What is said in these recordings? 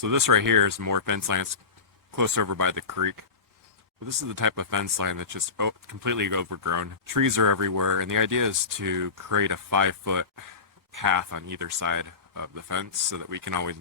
So this right here is more fence line. It's close over by the creek. But this is the type of fence line that's just completely overgrown. Trees are everywhere, and the idea is to create a 5-foot path on either side of the fence so that we can always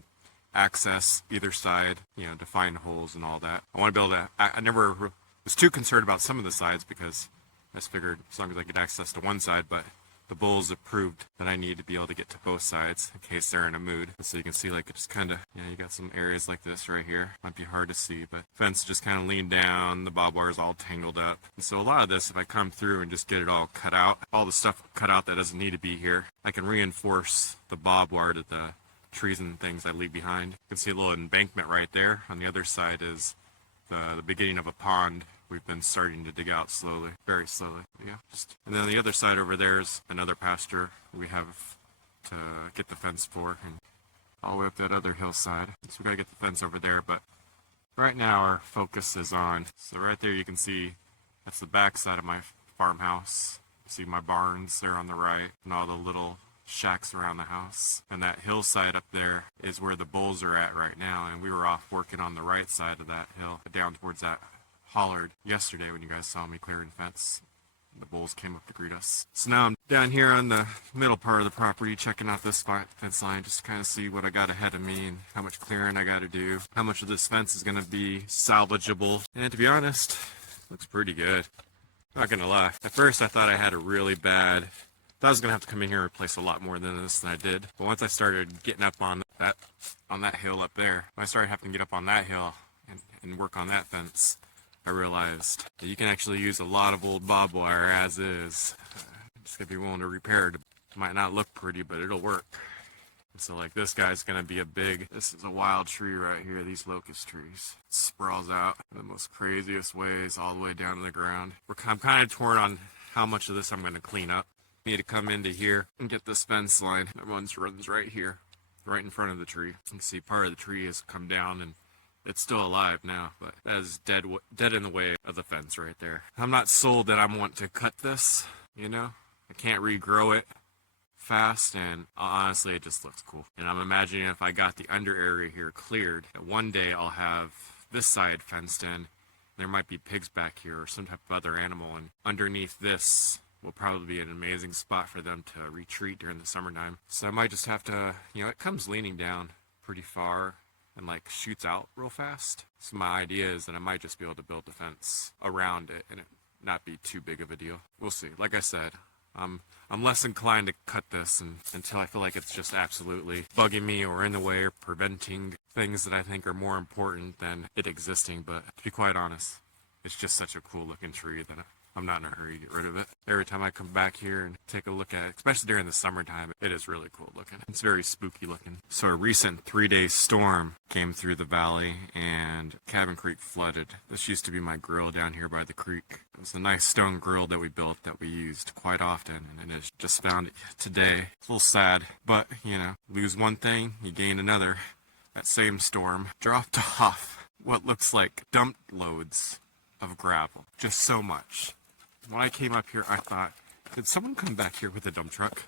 access either side, you know, to find holes and all that. I want to be able to, I never was too concerned about some of the sides because I just figured as long as I get access to one side, but the bulls have proved that I need to be able to get to both sides in case they're in a mood. So you can see, like, it just kind of, you know, you got some areas like this right here. Might be hard to see, but fence just kind of leaned down, the barbed wire is all tangled up. And so a lot of this, if I come through and just get it all cut out, all the stuff cut out that doesn't need to be here, I can reinforce the barbed wire to the trees and things I leave behind. You can see a little embankment right there. On the other side is the beginning of a pond we've been starting to dig out slowly, very slowly. Yeah, and then the other side over there is another pasture we have to get the fence for, and all the way up that other hillside. So we gotta get the fence over there, but right now our focus is on, so right there you can see that's the back side of my farmhouse. You see my barns there on the right and all the little shacks around the house, and that hillside up there is where the bulls are at right now, and we were off working on the right side of that hill down towards that hollard yesterday when you guys saw me clearing fence. The bulls came up to greet us. So now I'm down here on the middle part of the property checking out this fence line just to kind of see what I got ahead of me and how much clearing I got to do, how much of this fence is going to be salvageable. And to be honest, it looks pretty good. Not gonna lie, at first I thought I had a really bad, thought I was gonna have to come in here and replace a lot more than this than I did. But once I started getting up on that hill up there, when I started having to get up on that hill and work on that fence, I realized that you can actually use a lot of old barbed wire as is. Just gotta be willing to repair it. It might not look pretty, but it'll work. And so like this guy's gonna be this is a wild tree right here, these locust trees. It sprawls out in the most craziest ways all the way down to the ground. I'm kind of torn on how much of this I'm gonna clean up. I need to come into here and get this fence line that runs right here, right in front of the tree. You can see part of the tree has come down and it's still alive now, but that is dead in the way of the fence right there. I'm not sold that I want to cut this, you know? I can't regrow it fast, and honestly, it just looks cool. And I'm imagining if I got the under area here cleared, that one day I'll have this side fenced in. There might be pigs back here or some type of other animal, and underneath this will probably be an amazing spot for them to retreat during the summertime. So I might just have to, you know, it comes leaning down pretty far and like shoots out real fast. So my idea is that I might just be able to build a fence around it and it not be too big of a deal. We'll see. Like I said, I'm less inclined to cut this until I feel like it's just absolutely bugging me or in the way or preventing things that I think are more important than it existing. But to be quite honest, it's just such a cool looking tree that I'm not in a hurry to get rid of it. Every time I come back here and take a look at it, especially during the summertime, it is really cool looking. It's very spooky looking. So a recent 3-day storm came through the valley and Cabin Creek flooded. This used to be my grill down here by the creek. It was a nice stone grill that we built that we used quite often, and I just found it today. It's a little sad, but you know, lose one thing, you gain another. That same storm dropped off what looks like dump loads of gravel. Just so much. When I came up here, I thought, did someone come back here with a dump truck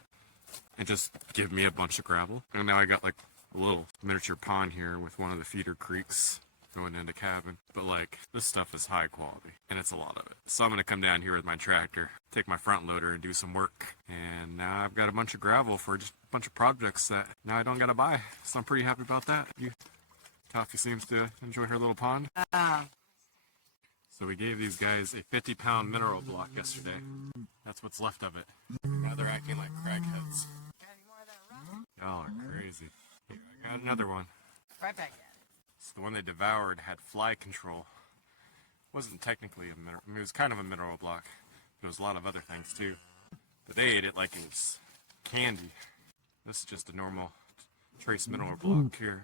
and just give me a bunch of gravel? And now I got like a little miniature pond here with one of the feeder creeks going into cabin. But like, this stuff is high quality, and it's a lot of it. So I'm gonna come down here with my tractor, take my front loader and do some work. And now I've got a bunch of gravel for just a bunch of projects that now I don't gotta buy. So I'm pretty happy about that. Toffee seems to enjoy her little pond. So we gave these guys a 50-pound mineral block yesterday. That's what's left of it. Now they're acting like crackheads. Y'all are crazy. Here, I got another one. Right back at it. So the one they devoured had fly control. Wasn't technically a mineral. I mean, it was kind of a mineral block. There was a lot of other things too. But they ate it like it was candy. This is just a normal trace mineral block here.